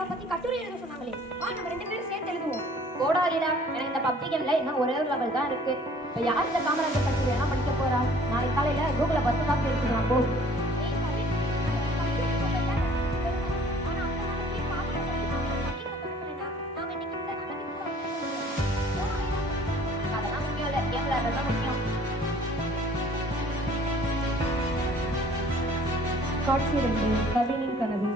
ஐயாவை பத்தி கட்டுரை எழுத சொன்னாங்களே, வா நம்ம 2 பேரும் சேர்த்து எழுதுவோம். போடாதீடா, எனக்கு இந்த பப்ஜி கேம்ல இன்னும் ஒரே ஒரு லெவல் தான் இருக்கு. இப்போ யார் இந்த காமராஜர் கட்டுரை எல்லாம் படிக்க போறா? நாளைக்கு காலையில கூகுள 10 காப்பி எடுத்துக்கலாம் போ. அதெல்லாம் முக்கியம் இல்லை, கேம் விளையாடுறது முக்கியம். காட்சி 2 கவினின் கனவு.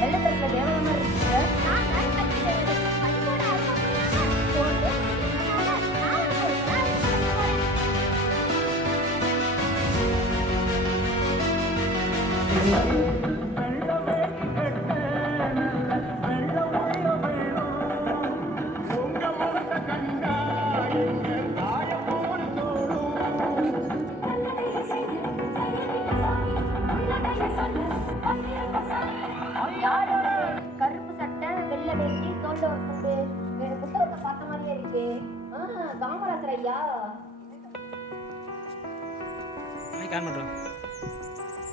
வெள்ளத்துல தேவலமா இருக்கு. கருப்பு சட்டை வெள்ளை வேட்டி தோண்ட வந்து புத்தகத்தை பார்த்த மாதிரியே இருக்கு. காமராஜர் ஐயா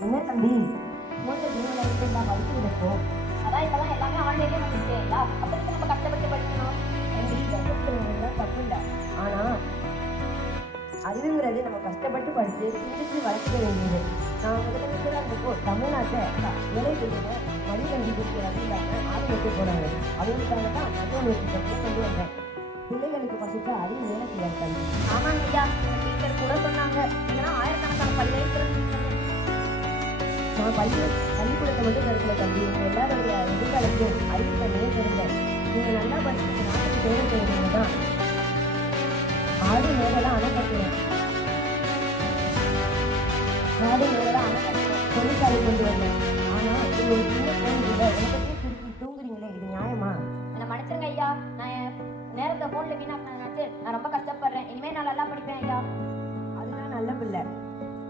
என்ன தம்பி மூத்த ஜீவனை படிச்சு விடுப்போம். அதான் இப்பெல்லாம் எல்லாமே ஆன்லைன்லேயே வந்துச்சு ஐயா. அப்படி நம்ம கஷ்டப்பட்டு படிக்கணும். தப்பு இல்லை. ஆனா அறிவுங்கிறது நம்ம கஷ்டப்பட்டு படிச்சு சிந்திச்சு வளர்க்க வேண்டியது. நான் முதலமைச்சராக இருந்தப்போ தமிழ்நாட்டில் ஏழை பிள்ளைங்க மடிக்கல்வி கொடுத்து அறிவில்லாமல் ஆரம்பிக்க போறாங்க. அவங்களுக்காக தான் மதிய கொண்டு வந்தேன். பிள்ளைகளுக்கு பசிச்சா அறிவு வேலை செய்யாது தம்பி. ஆமாங்க ஐயா, டீச்சர் கூட சொன்னாங்க. இதெல்லாம் ஆயிரக்கணக்கான பல்கலைக்கழகம். நான் பள்ளிக்கூடத்தை மட்டும் கருத்துல தம்பி, உங்க எல்லாருடைய எதிர்காலத்தையும் அறிவு பண்ணியே தெரிஞ்சேன். நீங்க நல்லா படிச்சு நாட்டுக்கு தேவை செய்யறது தான். 6 நேரெல்லாம் அணைக்கட்டுவேன். 4 நேரெல்லாம் அணைக்கட்டுவேன். தொழிற்சாலை கொண்டு வந்தேன். ஆனா இது ஒரு சின்ன குழந்தைங்க எனக்கே சுருக்கி தூங்குறீங்களே, இது நியாயமா? என்னை மன்னிச்சிருங்க ஐயா, நான் நேரத்தை போன்ல வீணாக்கினாச்சு. நான் ரொம்ப கஷ்டப்படுறேன். இனிமேல் நான் நல்லா படிப்பேன் ஐயா. அதுதான் நல்ல பிள்ளை.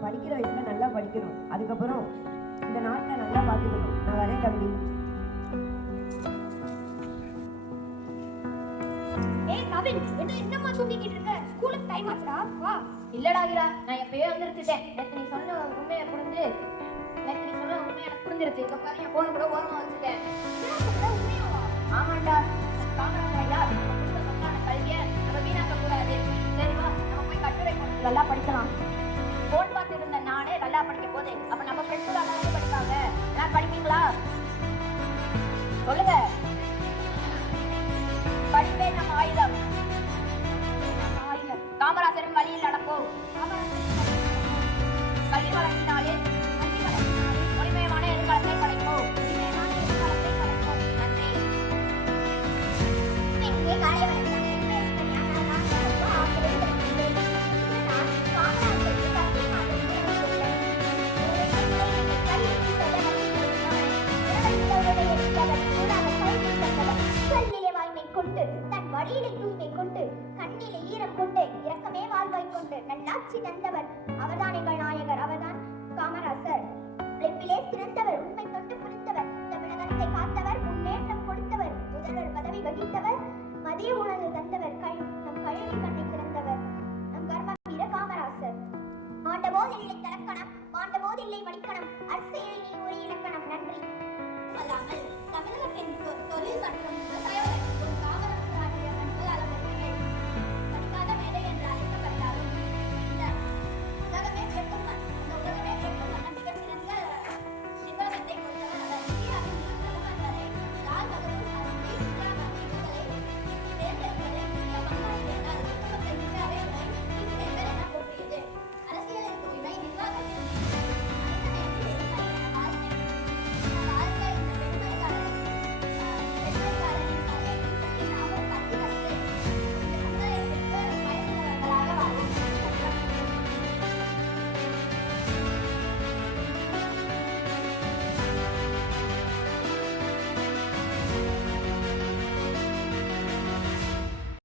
படிக்கிற வயசுல நல்லா படிக்கணும். அதுக்கப்புறம் இந்த நாட்டை நல்லா பார்த்துக்கணும். நான் வரேன் தம்பி. ஏய் கவின், என்னம்மா தூங்கிக்கிட்டு இருக்க? ஸ்கூலுக்கு டைம் ஆச்சுடா, வா. இல்லடா ஹீரா, நான் எப்பயோ வந்துருச்சுட்டேன். நேற்று நீ சொன்ன உண்மையை புரிஞ்சு எனக்கு புரிஞ்சிருச்சு. இப்போ பாரு, என் போனை கூட ஓரமாக வச்சுட்டேன். உண்மையாவா? ஆமாண்டா, காமராஜர் ஐயா சொன்னான கல்வியை நம்ம வீணாக்க கூடாது. சரிவா, நம்ம போய் கட்டுரை கொண்டு நல்லா படிக்கலாம். போன் பார்த்து இருந்த நானே நல்லா படிக்க போது, அப்ப நம்ம ஃப்ரெண்ட்ஸ் நல்லா படிப்பாங்க. நான் படிப்பீங்களா சொல்லுங்க? படிப்பே நம்ம ஆயுதம். காமராஜரின் வழியில் நடப்போம். கல்வி வளர்ச்சினாலே ஒளிமயமான எதிர்காலத்தை படைப்போம். நன்றி. தன் வழியிலே தூய்மை கொண்டு கண்ணிலே ஈரம் கொண்டு இரக்கமே வாழ்வாய் கொண்டு நல்லாட்சி தந்தவர் அவர்தான் எங்கள் நாயகர். அவர்தான் காமராசர். உழைப்பிலே சிறந்தவர், உண்மை தொட்டு புரிந்தவர், தமிழகத்தை காத்தவர், முன்னேற்றம் கொடுத்தவர், முதல்வர் பதவி வகித்தவர், மதிய உணவு தந்தவர், நம் கல்வி கண்ணை திறந்தவர், நம் கர்ம வீர காமராசர். ஆண்டபோது இல்லை தலக்கணம், ஆண்டபோது இல்லை மடிக்கணம், அரசியல் நீ ஒரு இலக்கணம். நன்றி. அல்லாமல் தமிழகத்தின் தொழில் மற்றும் விவசாய